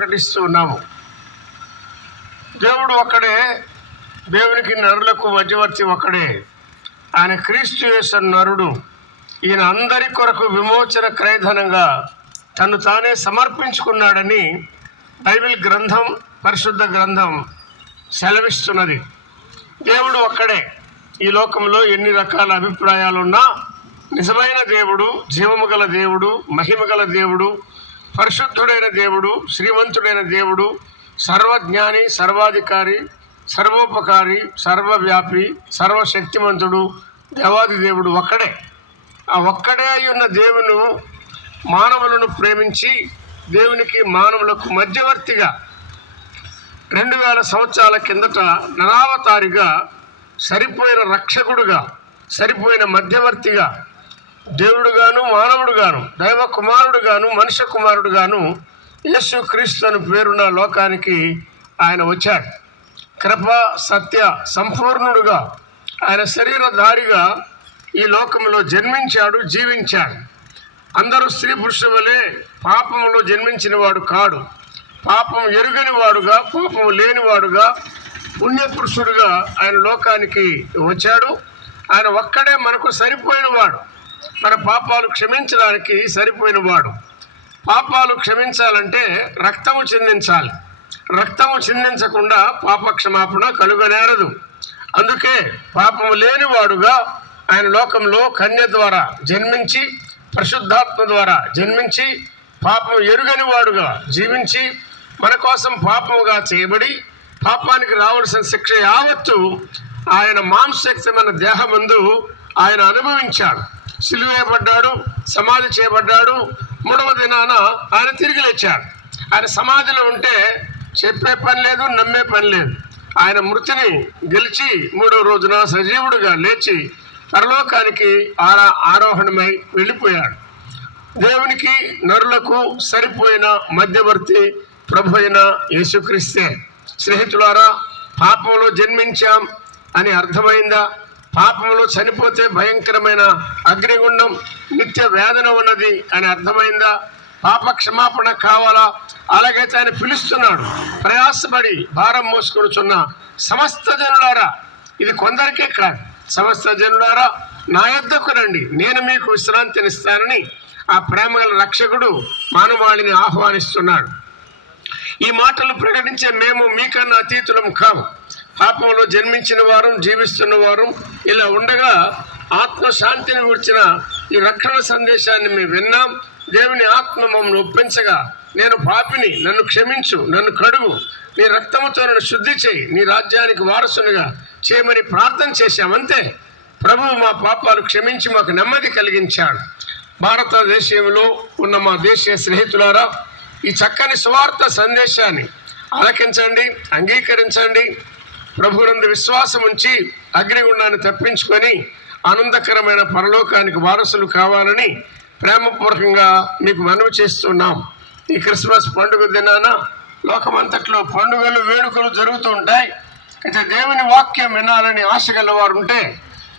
ప్రకటిస్తూ ఉన్నాము. దేవుడు ఒక్కడే, దేవునికి నరులకు మధ్యవర్తి ఒక్కడే. ఆయన క్రీస్తు యేసు నరుడు. ఈయన అందరి కొరకు విమోచన క్రయధనంగా తను తానే సమర్పించుకున్నాడని బైబిల్ గ్రంథం, పరిశుద్ధ గ్రంథం సెలవిస్తున్నది. దేవుడు ఒక్కడే. ఈ లోకంలో ఎన్ని రకాల అభిప్రాయాలున్నా నిజమైన దేవుడు, జీవము గల దేవుడు, మహిమ గల దేవుడు, పరిశుద్ధుడైన దేవుడు, శ్రీమంతుడైన దేవుడు, సర్వజ్ఞాని, సర్వాధికారి, సర్వోపకారి, సర్వవ్యాపి, సర్వశక్తిమంతుడు, దేవాది దేవుడు ఒక్కడే. ఆ ఒక్కడే అయ్యున్న దేవుడు మానవులను ప్రేమించి దేవునికి మానవులకు మధ్యవర్తిగా 2000 సంవత్సరాల కిందట నరావతారిగా, సరిపోయిన రక్షకుడుగా, సరిపోయిన మధ్యవర్తిగా, దేవుడుగాను మానవుడుగాను, దైవ కుమారుడుగాను మనుష్య కుమారుడుగాను యేసు క్రీస్తు అని పేరున్న లోకానికి ఆయన వచ్చాడు. కృప సత్య సంపూర్ణుడుగా ఆయన శరీరధారిగా ఈ లోకంలో జన్మించాడు, జీవించాడు. అందరూ స్త్రీ పురుషుల వలె పాపంలో జన్మించిన వాడు కాడు. పాపం ఎరుగని వాడుగా, పాపం లేనివాడుగా, పుణ్యపురుషుడుగా ఆయన లోకానికి వచ్చాడు. ఆయన ఒక్కడే మనకు సరిపోయినవాడు. మన పాపాలు క్షమించడానికి సరిపోయినవాడు. పాపాలు క్షమించాలంటే రక్తము చిందించాలి. రక్తము చిందించకుండా పాప క్షమాపణ కలుగనేరదు. అందుకే పాపము లేనివాడుగా ఆయన లోకంలో కన్య ద్వారా జన్మించి, పరిశుద్ధాత్మ ద్వారా జన్మించి, పాపం ఎరుగని వాడుగా జీవించి, మన కోసం పాపముగా చేయబడి, పాపానికి రావాల్సిన శిక్ష యావత్తు ఆయన మాంసయుక్తమైన దేహమందు ఆయన అనుభవించాడు. సిలువేయబడ్డాడు, సమాధి చేయబడ్డాడు. 3వ దినాన ఆయన తిరిగి లేచాడు. ఆయన సమాధిలో ఉంటే చెప్పే పని లేదు, నమ్మే పని లేదు. ఆయన మృతిని గెలిచి 3వ రోజున సజీవుడుగా లేచి పరలోకానికి ఆరోహణమై వెళ్ళిపోయాడు. దేవునికి నరులకు సరిపోయిన మధ్యవర్తి ప్రభు అయిన యేసుక్రీస్తే. స్నేహితులారా, పాపంలో జన్మించాం అని అర్థమైందా? పాపంలో చనిపోతే భయంకరమైన అగ్నిగుండం, నిత్య వేదన ఉన్నది అని అర్థమైందా? పాప క్షమాపణ కావాలా? అలాగైతే ఆయన పిలుస్తున్నాడు. ప్రయాసపడి భారం మోసుకొనుచున్న సమస్త జనులారా, ఇది కొందరికే కాదు, సమస్త జనులారా నా యొద్దకు రండి, నేను మీకు విశ్రాంతినిస్తానని ఆ ప్రేమగల రక్షకుడు మానవాళిని ఆహ్వానిస్తున్నాడు. ఈ మాటలు ప్రకటించే మేము మీకన్నా అతీతులం కాము. పాపంలో జన్మించిన వారం, జీవిస్తున్న వారం ఇలా ఉండగా ఆత్మశాంతిని గురించిన ఈ రక్షణ సందేశాన్ని మేము విన్నాం. దేవుని ఆత్మ మమ్మల్ని ఒప్పించగా, నేను పాపిని, నన్ను క్షమించు, నన్ను కడుగు, నీ రక్తముతో నన్ను శుద్ధి చేయి, నీ రాజ్యానికి వారసునిగా చేయమని ప్రార్థన చేశామంతే. ప్రభువు మా పాపాలు క్షమించి మాకు నెమ్మది కలిగించాడు. భారతదేశంలో ఉన్న మా దేశీయ స్నేహితులారా, ఈ చక్కని సువార్త సందేశాన్ని ఆలకించండి, అంగీకరించండి. ప్రభువునందు విశ్వాసం ఉంచి అగ్నిగుండాన్ని తప్పించుకొని ఆనందకరమైన పరలోకానికి వారసులు కావాలని ప్రేమపూర్వకంగా మీకు మనవి చేస్తున్నాం. ఈ క్రిస్మస్ పండుగ దినాన లోకమంతట్లో పండుగలు, వేడుకలు జరుగుతూ ఉంటాయి. అయితే దేవుని వాక్యం వినాలని ఆశ గలవారు ఉంటే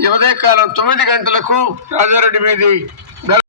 ఈ ఉదయకాలం 9 గంటలకు రాజారెడ్డి వీధి